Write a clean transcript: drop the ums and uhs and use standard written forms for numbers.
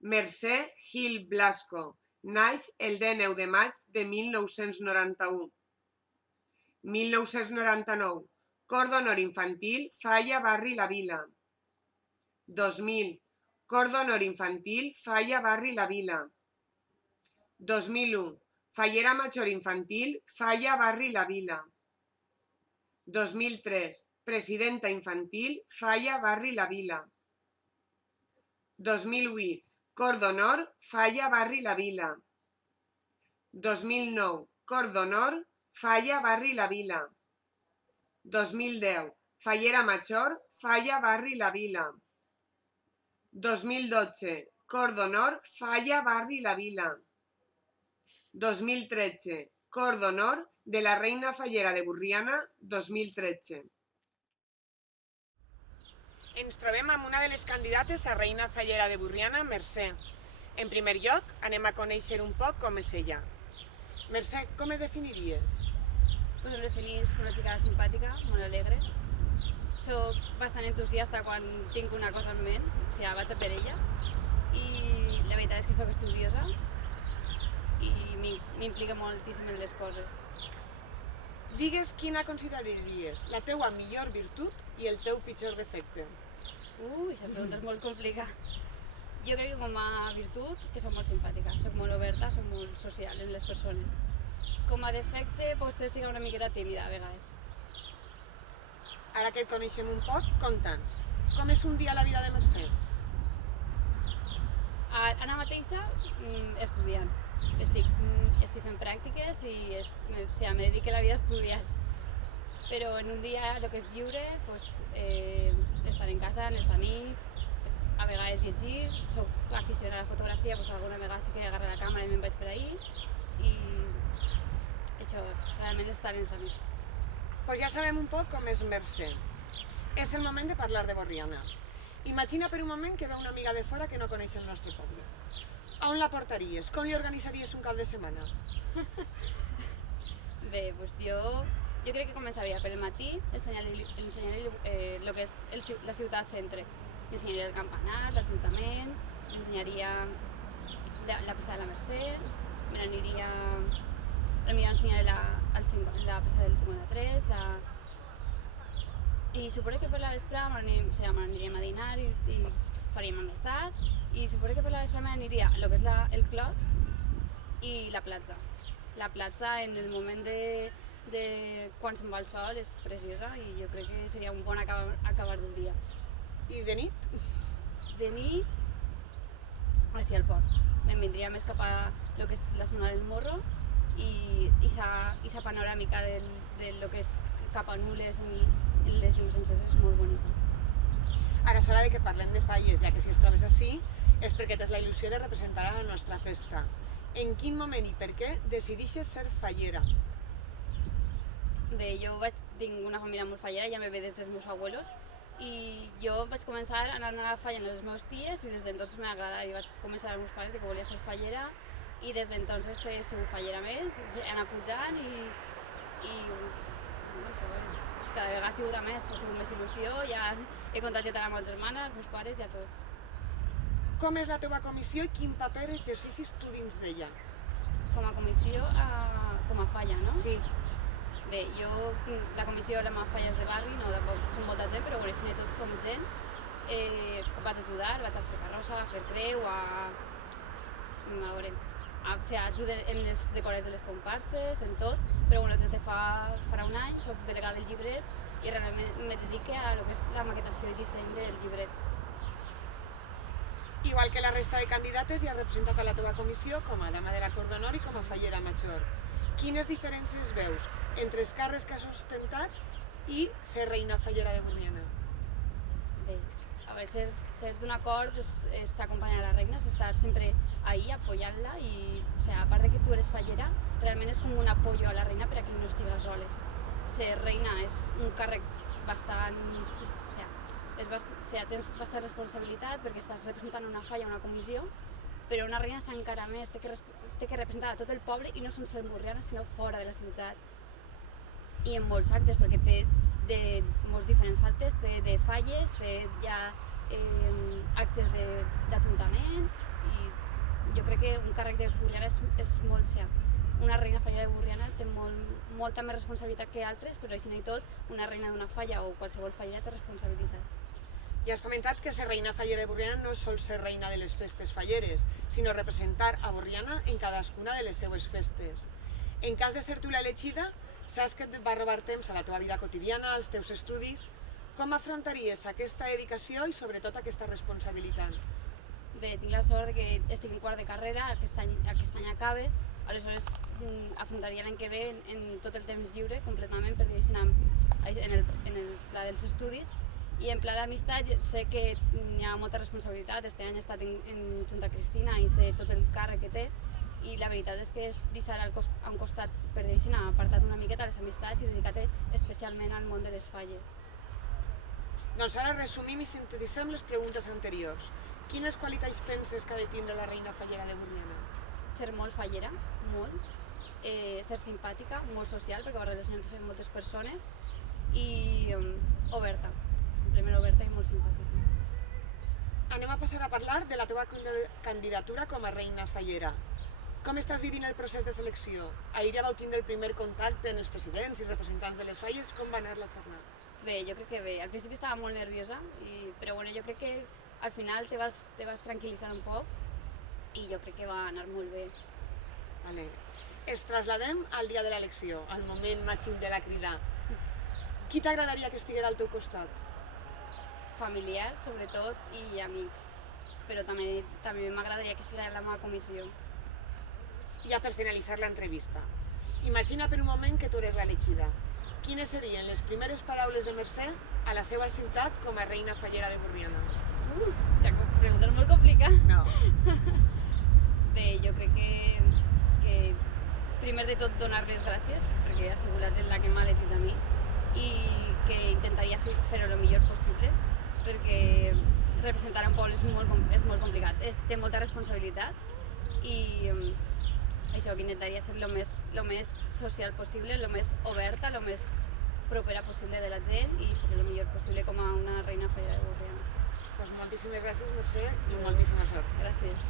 Mercè Gil Blasco naix el 19 de maig de 1991. 1999. Cor d'honor infantil Falla Barri La Vila. 2000. Cor d'honor infantil Falla Barri La Vila. 2001. Fallera Major Infantil Falla Barri La Vila. 2003. Presidenta Infantil Falla Barri La Vila. 2008. Cor d'honor Falla Barri La Vila. 2009. Cor d'honor Falla Barri La Vila. 2010. Fallera Major Falla Barri La Vila. 2012. Cor d'honor Falla Barri La Vila. 2013. Cor d'honor de la Reina Fallera de Borriana 2013. Ens trobem amb una de les candidates a Reina Fallera de Borriana, Mercè. En primer lloc, anem a conèixer un poc com és ella. Mercè, com et definiries? Pues em definís com una xica simpàtica, molt alegre. Soc bastant entusiasta quan tinc una cosa en ment, o sigui, vaig a per ella. I la veritat és que soc estudiosa i m'implica moltíssim en les coses. Digues quina consideraries la teua millor virtut i el teu pitjor defecte. Aquesta pregunta és molt complicada. Jo crec que com a virtut que soc molt simpàtica, soc molt oberta, soc molt social amb les persones. Com a defecte potser sigui una miqueta tímida a vegades. Ara que et coneixem un poc, conta'ns. Com és un dia a la vida de Mercè? Ara mateixa estudiant. Estic fent pràctiques i me dedico la vida a estudiar. Però en un dia el que és lliure, estar en casa, amb els amics, a vegades llegir, soc aficionada a la fotografia, alguna vegada sí que agarro la càmera i me'n vaig per ahí i això, realment estar amb els amics. Pues ja sabem un poc com és Mercè. És el moment de parlar de Borriana. Imagina per un moment que ve una amiga de fora que no coneix el nostre poble. On la portaries? Com li organitzaries un cap de setmana? Bé, jo crec que començaria per el matí, ensenyar-li el que és la ciutat centre. Ensenyaria el campanar, l'Ajuntament, ensenyaria la plaça de la Mercè, me n'aniria, potser ensenyaré la plaça del 53, i suposo que per la vespre m'aniríem a dinar i faríem amistat, i suposo que per la vespre m'aniria a el que és el clot i la platja. La platja en el moment de quan se'n va el sol és preciosa i jo crec que seria un bon acabar del dia. I de nit? De nit, així al port. Me'n vindria més cap a lo que és la zona del Morro i sa panoràmica de lo que és cap a Nules i les llums enceses és molt bonica. Ara és hora de que parlem de falles, ja que si es trobes així és perquè tens la il·lusió de representar a la nostra festa. En quin moment i per què decidixes ser fallera? Bé, jo tinc una família molt fallera, ja me ve des dels meus abuelos, i jo vaig començar a anar a fallar amb les meves ties i des d'entonces m'ha agradat i vaig començar als meus pares que volia ser fallera i des d'entonces he sigut fallera més, he anat pujant i cada vegada ha sigut a més, ha sigut més il·lusió, ja he contagiat a la meva germana, als meus pares i a tots. Com és la teva comissió i quin paper exercicis tu dins d'ella? Com a comissió, com a falla, no? Sí. Bé, jo tinc la comissió de les meves falles de barri, no tampoc som molta gent, però si tots som gent, vaig ajudar, vaig a fer carrossa, a fer creu, ajudo en les decores de les comparses, en tot, però des de farà un any soc delegada del llibret i realment me dedico a lo que és la maquetació i disseny del llibret. Igual que la resta de candidates, ja has representat a la teva comissió com a dama de la Cor d'Honor i com a fallera major. Quines diferències veus entre els càrrecs que has ostentat i ser reina fallera de Borriana? Bé, a veure, ser d'un acord és acompanyar a la reina, és estar sempre ahí apoyant-la i, a part de que tu eres fallera, realment és com un apoyo a la reina per a que no estigui soles. Ser reina és un càrrec bastant... tens bastant responsabilitat perquè estàs representant una falla, una comissió, però una reina és encara més, té que representar a tot el poble i no sols en Borriana, sinó fora de la ciutat. I en molts actes, perquè té de molts diferents actes, té de falles, té ja actes d'ajuntament, i jo crec que un càrrec de Borriana és molt ser. Una reina fallera de Borriana té molta més responsabilitat que altres, però així i tot, una reina d'una falla o qualsevol fallera té responsabilitat. Ja has comentat que ser reina fallera de Borriana no sol ser reina de les festes falleres, sinó representar a Borriana en cadascuna de les seues festes. En cas de ser tu l'elegida, saps que et va robar temps a la teva vida quotidiana, als teus estudis. Com afrontaries aquesta dedicació i sobretot aquesta responsabilitat? Bé, tinc la sort que estic en quart de carrera, aquest any acabe, aleshores afrontaria l'any que ve en tot el temps lliure, completament, per dir-ho així, en el pla dels estudis. I en pla d'amistat sé que hi ha molta responsabilitat. Este any he estat en Junta Cristina i sé tot el càrrec que té, i la veritat és que és deixar a un costat, per dir-ho així, apartat una miqueta les amistats i dedicar-te especialment al món de les falles. Doncs ara resumim i sintetitzem les preguntes anteriors. Quines qualitats penses que ha de tindre la reina fallera de Borriana? Ser molt fallera, molt. Ser simpàtica, molt social, perquè va relacionar-se amb moltes persones, i oberta, simplement oberta i molt simpàtica. Anem a passar a parlar de la teva candidatura com a reina fallera. Com estàs vivint el procés de selecció? Ahir ja vau tindre el primer contacte amb els presidents i representants de les falles. Com va anar la jornada? Bé, jo crec que bé. Al principi estava molt nerviosa, però bueno, jo crec que al final te vas tranquil·litzant un poc i jo crec que va anar molt bé. Vale. Es trasladem al dia de l'elecció, al moment màxim de la crida. Qui t'agradaria que estiguera al teu costat? Familiars, sobretot, i amics. Però també m'agradaria que estiguera a la meva comissió. Ja per finalitzar l'entrevista. Imagina per un moment que tu eres l'elegida. Quines serien les primeres paraules de Mercè a la seva ciutat com a reina fallera de Borriana? Pregunta molt complicada. No. Bé, jo crec que primer de tot donar les gràcies, perquè ha sigut la gent la que m'ha elegit a mi, i que intentaria fer-ho el millor possible, perquè representar un poble és molt complicat, té molta responsabilitat, i això, que intentaria ser el més social possible, el més oberta, el més propera possible de la gent i fer el millor possible com a una reina fallera de Borriana. Doncs moltíssimes gràcies, Mercè, i moltíssima sort. Gràcies.